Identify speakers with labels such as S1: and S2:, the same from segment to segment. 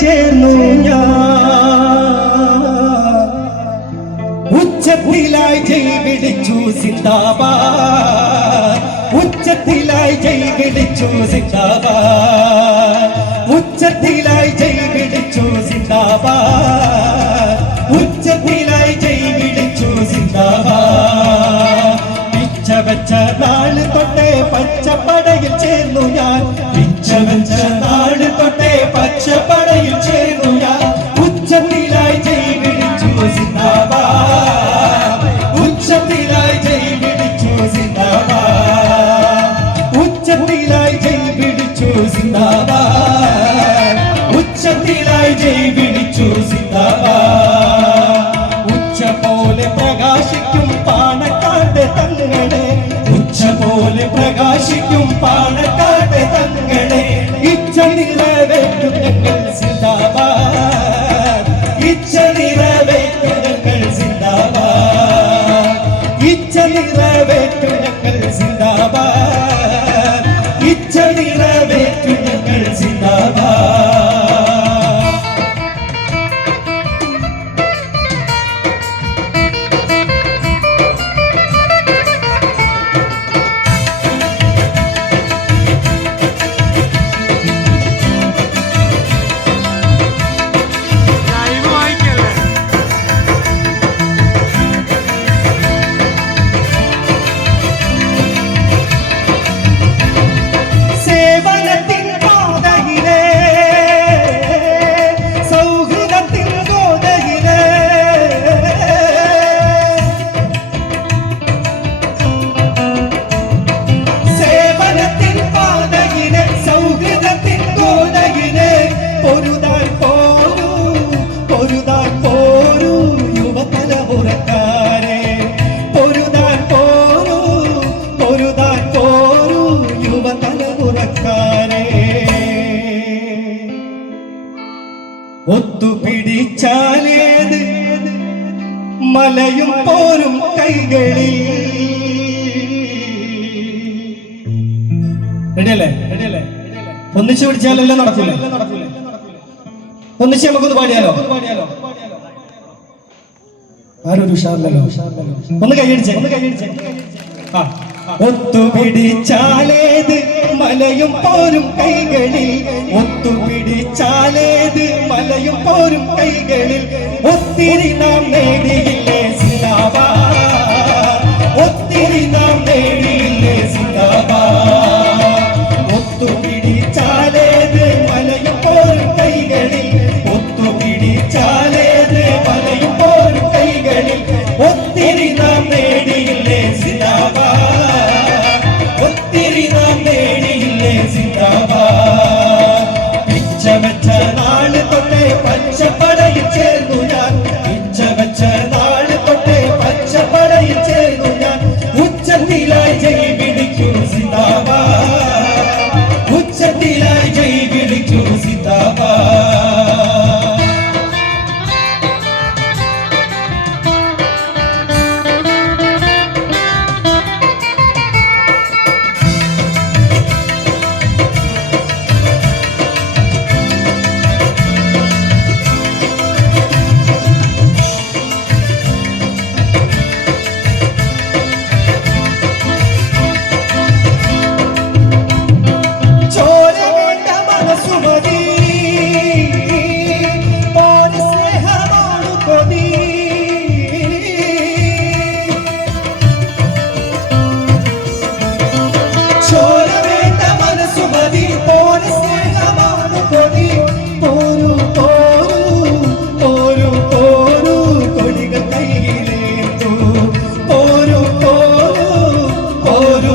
S1: ചേർന്നു ഞാൻ. ഉച്ചത്തിലായി ജയ് വിളിച്ചു സിന്ദാബാദ്. ഉച്ചത്തിലായി ജയ് വിളിച്ചു സിന്ദാബാദ്. ഉച്ചത്തിലായി ജയ് വിളിച്ചു സിന്ദാബാദ്. പോലെ പ്രകാശിക്കും പാണക്കാട്ട് തങ്ങളെ. ഉച്ച പോലെ പ്രകാശിക്കും പാണക്കാട്ട് തങ്ങളെ. ഇച്ഛ നിറവേറ്റും ഞങ്ങൾ സിന്ദാബാദ്. ഇച്ഛ നിറവേറ്റും ഞങ്ങൾ സിന്ദാബാദ്. ഇച്ഛ നിറവേറ്റും ഒത്തുപിടിച്ചാലേത്? മലയും പോരും കൈകളിൽ. റെഡിയല്ലേ? റെഡിയല്ലേ ഒന്നിച്ചു പിടിച്ചാലല്ലേ നടക്കില്ല? ഒന്നിച്ച് നമുക്കൊന്ന് പാടിയാലോ? ആരൊരു ഉഷാറില്ലല്ലോ? ഒന്ന് കൈയടിച്ചേ ഒന്ന് കൈയടിച്ചേ. ആ. ഒത്തുപിടിച്ചാലേത്? മലയും പോരും കൈകളിൽ. ഒത്തുപിടിച്ചാലേത്? മലയും പോരും കൈകളിൽ. ഒത്തിരി നാം നേടിയില്ലേ സിന്ദാബാ ഒത്തിരി നാം നേടിയില്ലേ സിന്ദാബാ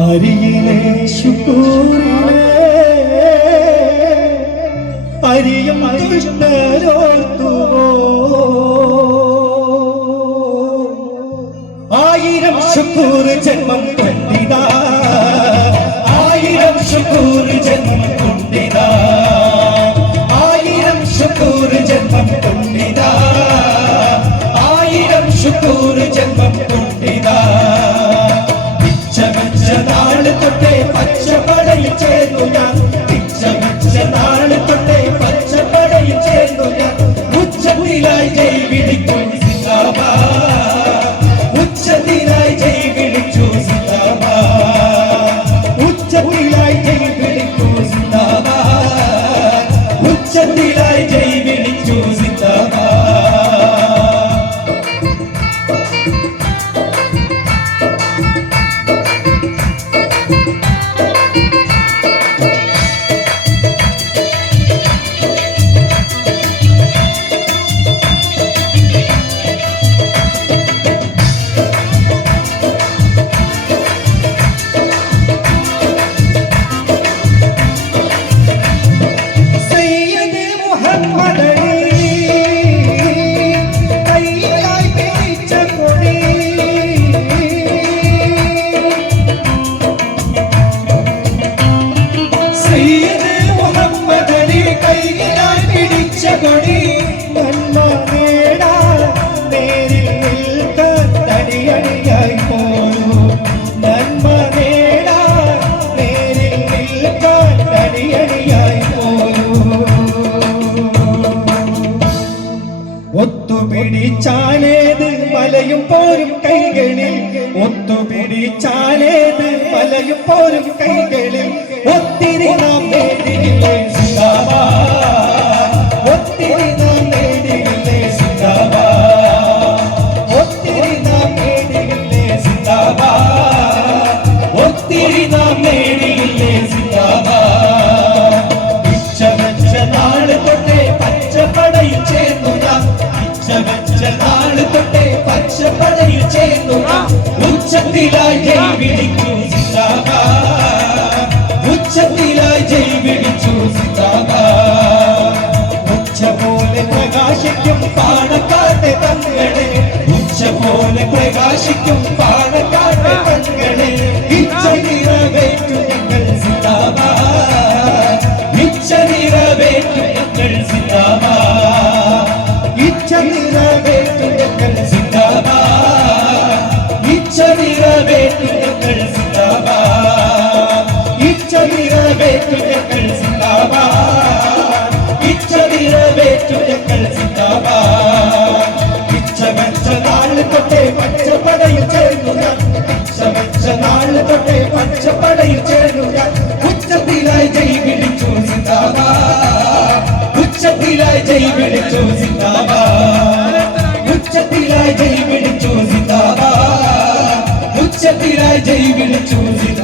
S1: അരിയിലെ ശുക്കൂറിലെ അരിയും വിഷ്ണരോർത്തുവോ ആയിരം ശുക്കൂർ ജന്മം തന്നെ Hallelujah. ഒത്തുപിടിച്ചാലേത് മലയും പോരും കൈകളിൽ. ഒത്തുപിടിച്ചാലേത് മലയും പോരും കൈകളിൽ. ഒത്തിരി നാം உச்சத்திலாய் ஜெய் விழிக்கும் சித்தாகா உச்சத்திலாய் ஜெய் விழிச்சும் சித்தாகா உச்ச போல பிரகாசிக்கும் பாடக்காட்டு தங்களே உச்ச போல பிரகாசிக்கும் பாட படைச்சேருயா உச்சத்திலாய் ஜெய் விழிச்சோம் சிந்தாபா உச்சத்திலாய் ஜெய் விழிச்சோம் சிந்தாபா உச்சத்திலாய் ஜெய் விழிச்சோம் சிந்தாபா உச்சத்திலாய் ஜெய் விழிச்சோம் சிந்தாபா